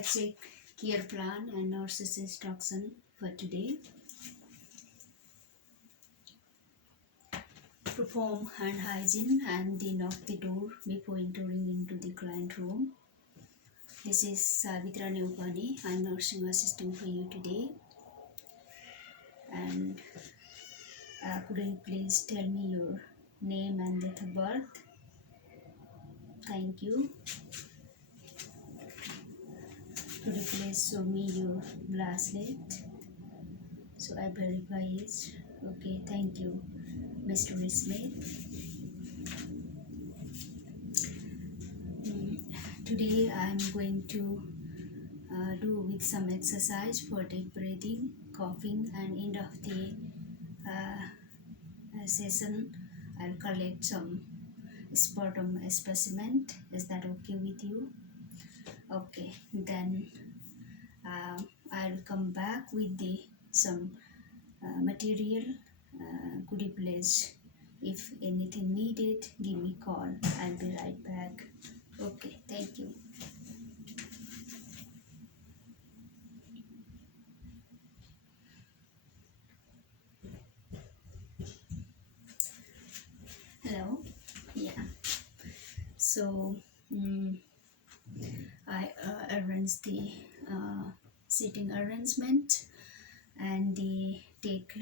basic care plan and nurse's instruction for today. Perform hand hygiene and then lock the door before entering into the client room. This is Savitra Neupani. I'm nursing assistant for you today. And could you please tell me your name and date of birth? Thank you. Could you please show me your bracelet? So I verify it. Okay, thank you, Mr. Smith. Today I'm going to do with some exercise for deep breathing, coughing, and end of the session I'll collect some sputum specimen. Is that okay with you? Okay, then I'll come back with some material. Could you please, if anything needed, give me a call. I'll be right back. Okay, thank you. Hello. Yeah. So I arrange the seating arrangement and the take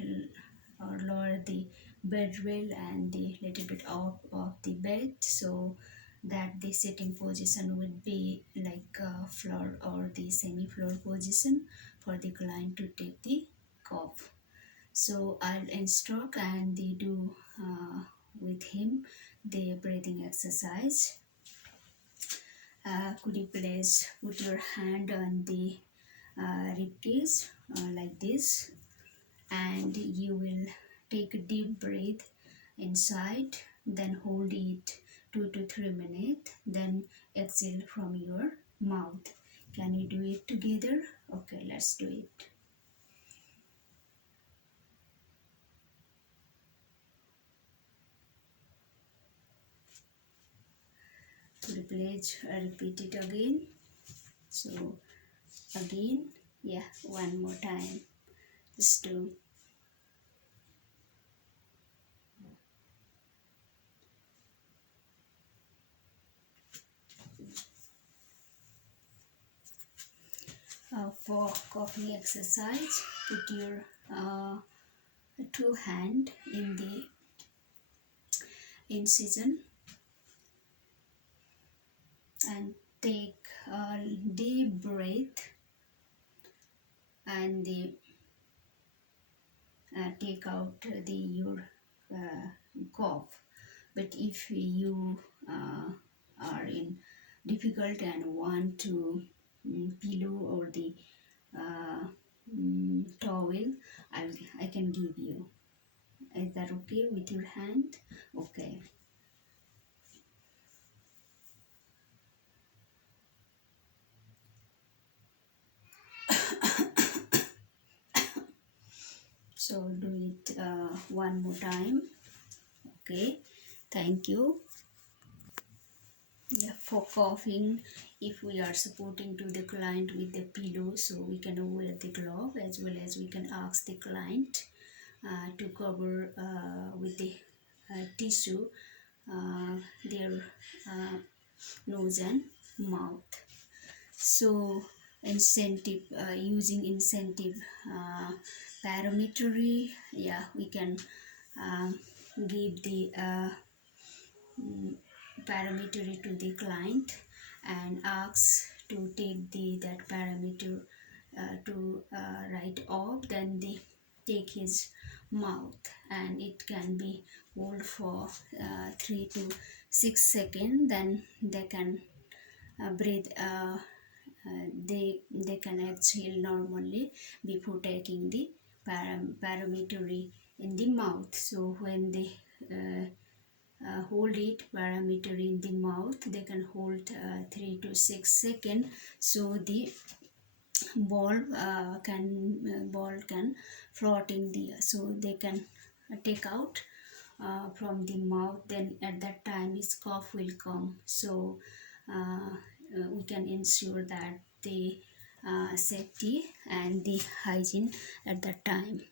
or lower the bed rail and the little bit off of the bed so that the sitting position would be like floor or the semi-floor position for the client to take the cough. So I'll instruct and they do with him the breathing exercise. Could you please put your hand on the rib cage like this, and you will take a deep breath inside, then hold it 2 to 3 minutes, then exhale from your mouth. Can you do it together? Okay, let's do it. Could you please repeat it again? So again, yeah, one more time. Just do. For coughing exercise, put your two hand in the incision and take a deep breath and take out your cough. But if you are in difficult and want to pillow or the towel, I can give you. Is that okay with your hand? Okay. So do it one more time. Okay, thank you. Yeah, for coughing, if we are supporting to the client with the pillow, so we can wear the glove, as well as we can ask the client to cover with the tissue their nose and mouth. So incentive, using incentive parametry, yeah, we can give the parameter to the client and ask to take that parameter to write off, then they take his mouth, and it can be hold for 3 to 6 seconds, then they can breathe they can exhale normally before taking the parameter in the mouth. So when they hold it parameter in the mouth, they can hold 3 to 6 seconds, so the ball can float in the air, so they can take out from the mouth. Then at that time his cough will come. So we can ensure that the safety and the hygiene at that time.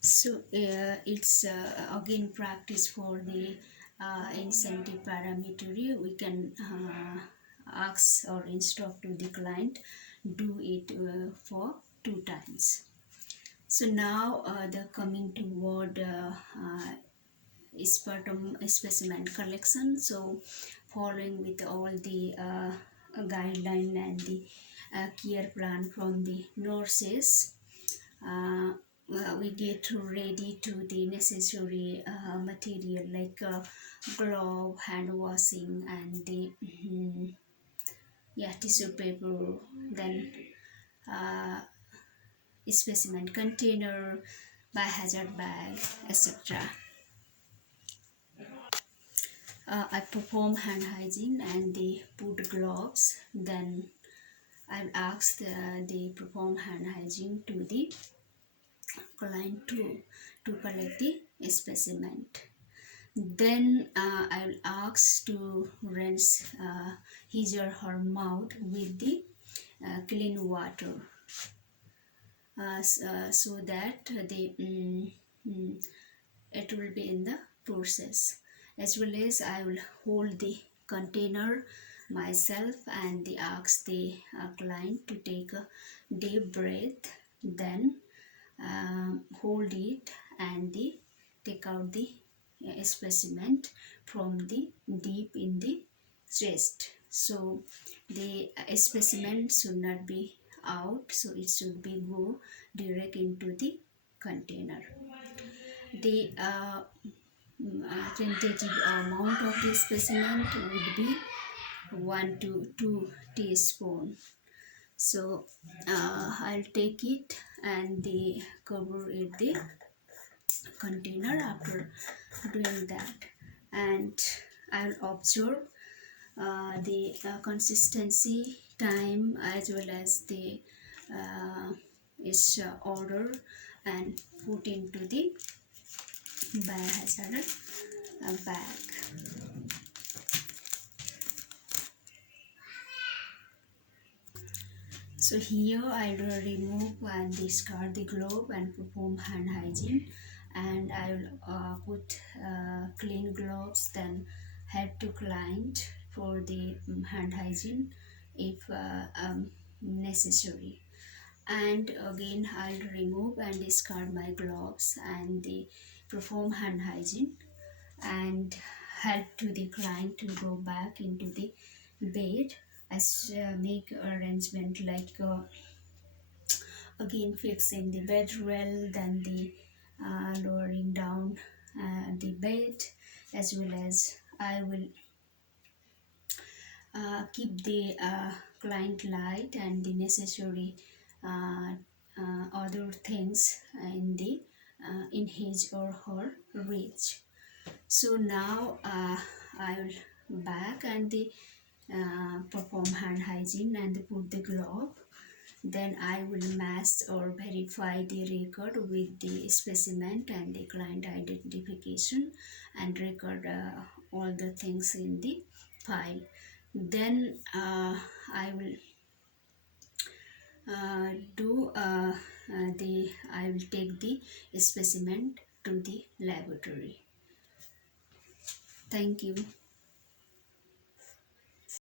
So it's again practice for the incentive parameter. We can ask or instruct to the client do it for 2 times. So now the coming toward sputum specimen collection. So following with all the guideline and the care plan from the nurses, uh, we get ready to the necessary material like glove, hand washing, and the yeah, tissue paper, then uh, specimen container, biohazard bag, etc. I perform hand hygiene and they put gloves. Then I'll ask the perform hand hygiene to the client to collect the specimen. Then I will ask to rinse his or her mouth with the clean water so that the it will be in the process. As well as I will hold the container myself and the ask the client to take a deep breath, then hold it and the take out the specimen from the deep in the chest. So the specimen should not be out, so it should be go direct into the container. The tentative amount of the specimen would be 1 to 2 teaspoon. So I'll take it and the cover it the container after doing that, and I'll observe the consistency, time, as well as the its order, and put into the biohazard bag. So here I will remove and discard the glove and perform hand hygiene, and I will put clean gloves, then head to client for the hand hygiene if necessary. And again I'll remove and discard my gloves and the perform hand hygiene and help to the client to go back into the bed as make arrangement like again fixing the bed rail, then the lowering down the bed, as well as I will keep the client light and the necessary uh, other things in his or her reach. So now I will back and the perform hand hygiene and put the glove. Then I will match or verify the record with the specimen and the client identification and record all the things in the file. Then I will I will take the specimen to the laboratory. Thank you.